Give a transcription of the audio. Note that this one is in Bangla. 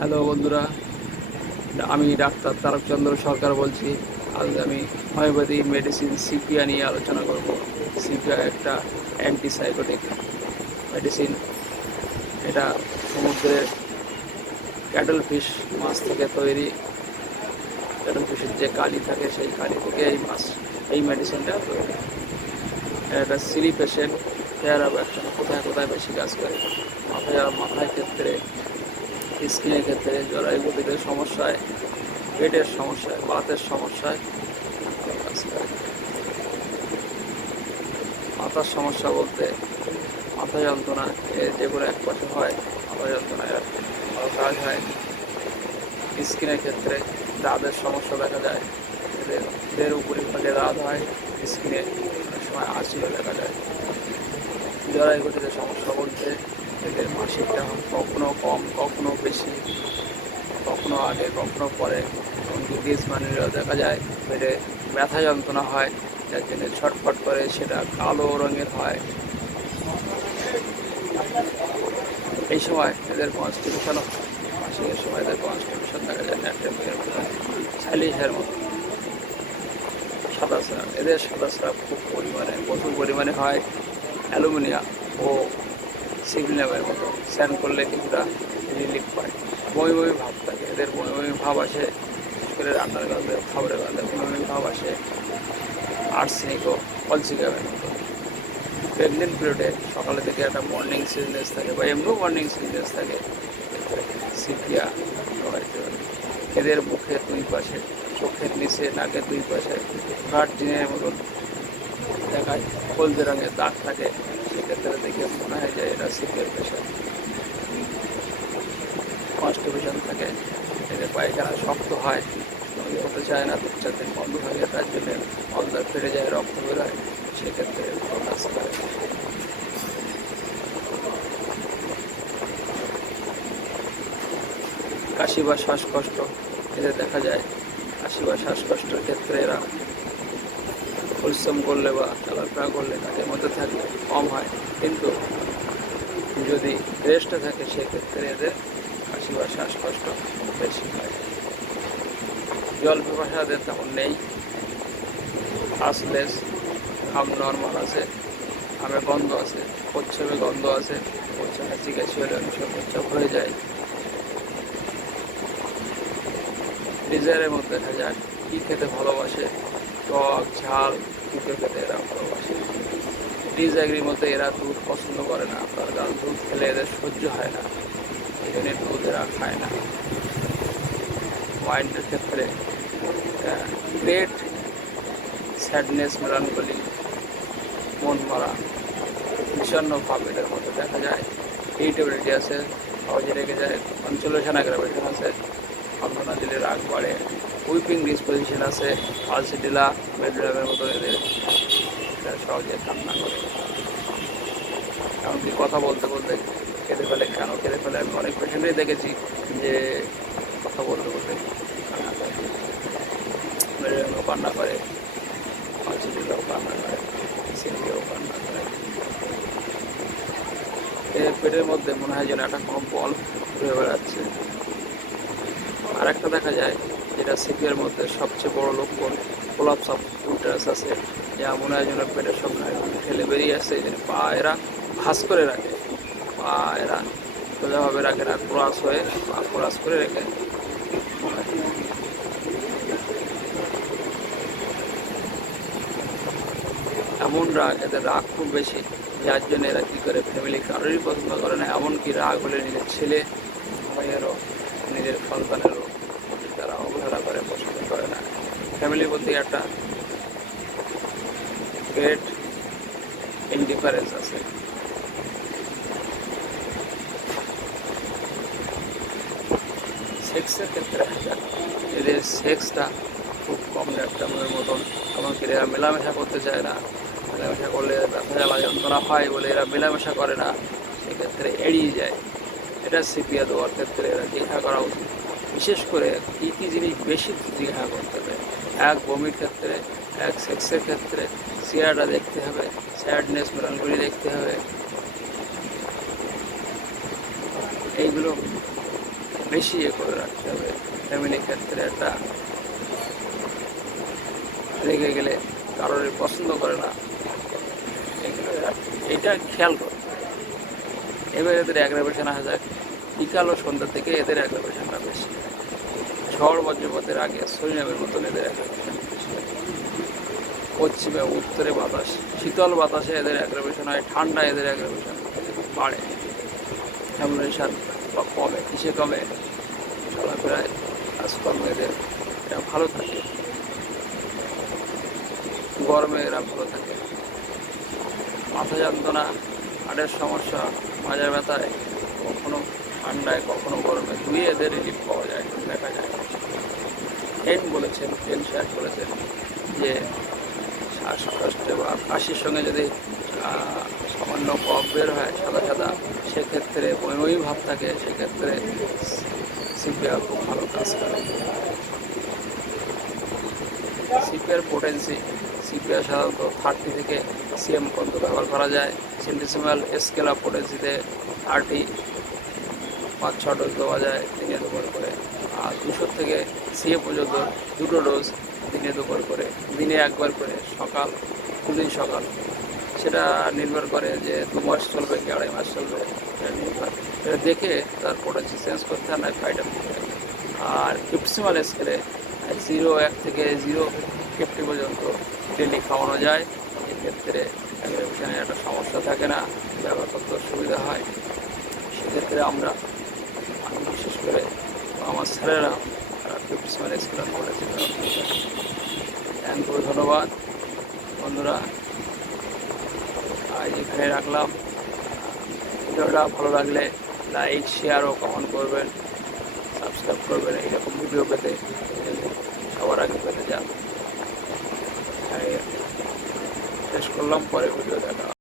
হ্যালো বন্ধুরা, আমি ডাক্তার তারকচন্দ্র সরকার বলছি। আজ আমি হোমিওপ্যাথি মেডিসিন সিপিয়া নিয়ে আলোচনা করব। সিপিয়া একটা অ্যান্টিসাইকোটিক মেডিসিন। এটা সমুদ্রের ক্যাটল ফিশ মাছ থেকে তৈরি। ক্যাটল ফিশের যে কালি থাকে, সেই কালি থেকে এই মাছ, এই মেডিসিনটা তৈরি। এটা সিলি পেশেন্ট হেয়ার অ্যাকশন কোথায় কোথায় বেশি কাজ করে, মাথায় মাথায় ক্ষেত্রে স্কিনের ক্ষেত্রে জরায়ু গতিতে সমস্যায়, পেটের সমস্যায়, বাতের সমস্যায়, মাথার সমস্যা বলতে মাথা যন্ত্রণা, এ যে কোনো এক পাশে হয়, মাথা যন্ত্রণায় কাজ হয় স্কিনের ক্ষেত্রে দাঁতের সমস্যা দেখা যায়, এদের উপরে উপরিভাগে দাঁত হয়, স্কিনে সময় আঁচিও দেখা যায়। জরায়ু গতিতে সমস্যা বলতে এদের মাসিকটা কখনো কম, কখনো বেশি, কখনো আগে, কখনো পরে। এমনকি গ্রীষ্মানিরও দেখা যায়, পেটে ব্যথা যন্ত্রণা হয়, যার জন্য ছটফট করে সেটা কালো রঙের হয়। এই সময় এদের কনস্টিটিউশন মাসিকের সময় এদের কনস্টিটিউশন দেখা যায় ন্যাট্রেমের মতো সাইলিশের মতো। সাদা স্রাব, এদের সাদা খুব পরিমাণে, প্রচুর পরিমাণে হয়, অ্যালুমিনিয়াম ও সিগনামের মতো স্নান করলে কিছুটা রিলিফ পায়। বমি বমি ভাব থাকে, এদের বমি বমি ভাব আসে করে রান্নার গন্ধে, খাবারের গন্ধে বমি বমি ভাব আসে আর্সেনিক ও পলসিকামের মতো। প্রেগনেন্ট পিরিয়ডে সকালে থেকে একটা মর্নিং সিজনেস থাকে বা এমনিও মর্নিং সিজনেস থাকে সিপিয়া এদের মুখের দুই পাশে, চোখের নিচে, নাকের দুই পাশে, ঘাট জিনের মতন দেখায়, হলদে রঙের দাগ থাকে। সেক্ষেত্রে দেখে মনে হয় যে এটা সিপিয়ার পেশেন্ট কনস্টিপেশন থাকে। এদের পায়খানা শক্ত হয় হতে চায় না দু চার দিন বন্ধ হয়ে যায়, তার জন্য মলদার ফেটে যায়, রক্ত বেরোয়, সেক্ষেত্রে কাজ করে। কাশি বা শ্বাসকষ্ট, এদের দেখা যায়, কাশি বা শ্বাসকষ্টের ক্ষেত্রে এরা পরিশ্রম করলে বা চলাফেরা করলে তাদের মধ্যে থাকলে কম হয়। কিন্তু যদি রেস্টে থাকে, সেক্ষেত্রে এদের কাশি বা শ্বাসকষ্ট বেশি হয়। জল পিপাসাদের তেমন নেই। আসলেস ঘাম নর্মাল আছে, ঘামে গন্ধ আছে প্রচ্ছবে গন্ধ আছে প্রচ্ছবে চিকাশি হলে অনেক প্রচ্ছব হয়ে যায়। ডিজায়ারের মধ্যে দেখা যায়, কী খেতে ভালোবাসে টক ঝাল তিতো খেতে এরা ভালোবাসে। ডিজাগ্রির মধ্যে এরা দুধ পছন্দ করে না কারণ দুধ খেলে এদের সহ্য হয় না। এই জন্য দুধ এরা খায় না। মাইন্ডের ক্ষেত্রে গ্রেট স্যাডনেস মেলানকলি মন মারা বিষণ্ণ ভাব এদের মধ্যে দেখা যায়। ইরিটেবিলিটি আছে সহজে রেখে যায় কনসোলেশন অ্যাগ্রাভেশন আছে। ভাবনা দিলে রাগ বাড়ে। উইপিং ডিসপোজিশন আছে, আলসিডিলা বেডরামের মতো এদের। সহজে কান্না করে। এমনকি কথা বলতে বলতে কেঁদে ফেলে কেন? কেঁদে ফেলে আমি অনেক পেশেন্টই দেখেছি যে কথা বলতে বলতে কান্না করে। বেডরামেও কান্না করে, আলসিডিলাও কান্না করে সিলিও কান্না করে। পেটের মধ্যে মনে হয় যেন একটা কোনো বল ঘুরে বেড়াচ্ছে। আর একটা দেখা যায় যেটা সিপির মধ্যে সবচেয়ে বড় লক্ষণ কোলাপস অফ উটারাস আছে, যা মনে হয় যেন পেটের সব ঠেলে বেরিয়ে আসছে জন্য পা এরা ভাস করে রাখে। পা এরা সোজাভাবে রাখে না, ক্রস হয়ে পা ক্রস করে রেখে। এমন রাগ এদের রাগ খুব বেশি। যার জন্য এরা কী করে ফ্যামিলি কারোরই পছন্দ করে না, এমনকি রাগ হলে নিজের ছেলে, ভাইয়েরও, নিজের সন্তানেরও প্রতি তারা অবহেলা করে পছন্দ করে না ফ্যামিলির প্রতি একটা গ্রেট ইনডিফারেন্স আছে। সেক্সের ক্ষেত্রে এদের সেক্সটা খুব কম একটা মনের মতন এমনকি এরা মেলামেশা করতে চায় না। মেলামেশা করলে ব্যথা জ্বালা যন্ত্রণা হয় বলে এরা মেলামেশা করে না। সেক্ষেত্রে এড়িয়ে যায়। এটা সিপিয়া দেওয়ার ক্ষেত্রে এরা দীঘা করা উচিত। বিশেষ করে কী কী জিনিস বেশি জিজ্ঞাসা করতে হবে এক বমির ক্ষেত্রে, এক সেক্সের ক্ষেত্রে চেয়ারটা দেখতে হবে, স্যাডনেস মেলানগুলি দেখতে হবে। এইগুলো বেশি ইয়ে করে রাখতে হবে ফ্যামিলি ক্ষেত্রে একটা রেগে গেলে কারোর পছন্দ করে না। এগুলো এটা খেয়াল করতে হবে। এবার এদের অ্যাগ্রাভেশন আসা যাক। বিকাল ও সন্ধ্যার থেকে এদের অ্যাগ্রাভেশনটা বেশি। ঝড় বজ্রপাতের আগে সরিনামের মতন এদের অ্যাগ্রাভেশন পশ্চিমে উত্তরে বাতাস, শীতল বাতাসে এদের অ্যাগ্রাভেশন হয় ঠান্ডা এদের অ্যাগ্রাভেশন বাড়ে। ফ্যামিলিশন বা কমে কিসে কমে চলাফেরায় কাজকর্ম এদের এরা ভালো থাকে। গরমে এরা ভালো থাকে। মাথা যন্ত্রণা, হাড়ের সমস্যা মাজা ব্যথায় কখনো ঠান্ডায়, কখনো গরমে দুই এদের রিলিফ পাওয়া যায়, দেখা যায়। হেন বলেছেন হেন স্যার বলেছেন, যে শ্বাসকষ্টে বা কাশির সঙ্গে যদি সামান্য কফ বের হয় সাদা সাদা, সেক্ষেত্রে বমি ভাব থাকে সেক্ষেত্রে সিপিআর খুব ভালো কাজ করে। সিপিআর পোটেন্সি সিপিআর সাধারণত থার্টি থেকে সিএম পর্যন্ত ব্যবহার করা যায়। সেন্টিসিমাল স্কেল অফ পোটেন্সিতে থার্টি পাঁচ ছ ডোজ দেওয়া যায় দুবার করে। থেকে সিএ পর্যন্ত দুটো ডোজ দিনে দুবার করে, দিনে একবার করে, সকাল দুদিন সকাল। সেটা নির্ভর করে যে দু মাস চলবে কি আড়াই মাস চলবে, সেটা নির্ভর এটা দেখে তার পোটেন্সি চেঞ্জ করতে হয় না ফাইটার আর ফিফটিসিমাল স্কেলে জিরো এক থেকে জিরো ফিফটি পর্যন্ত ডেলি খাওয়ানো যায়। এক্ষেত্রে একটা সমস্যা থাকে না ব্যবহার করতে সুবিধা হয়। সেক্ষেত্রে আমরা, আমি বিশেষ করে আমার স্যারেরা ধন্যবাদ। বন্ধুরা, আজ এখানে রাখলাম। ভিডিওটা ভালো লাগলে লাইক শেয়ার ও কমেন্ট করবেন সাবস্ক্রাইব করবেন, এইরকম ভিডিও পেতে সবার আগে পেতে যান। শেষ করলাম, পরে ভিডিও দেখা।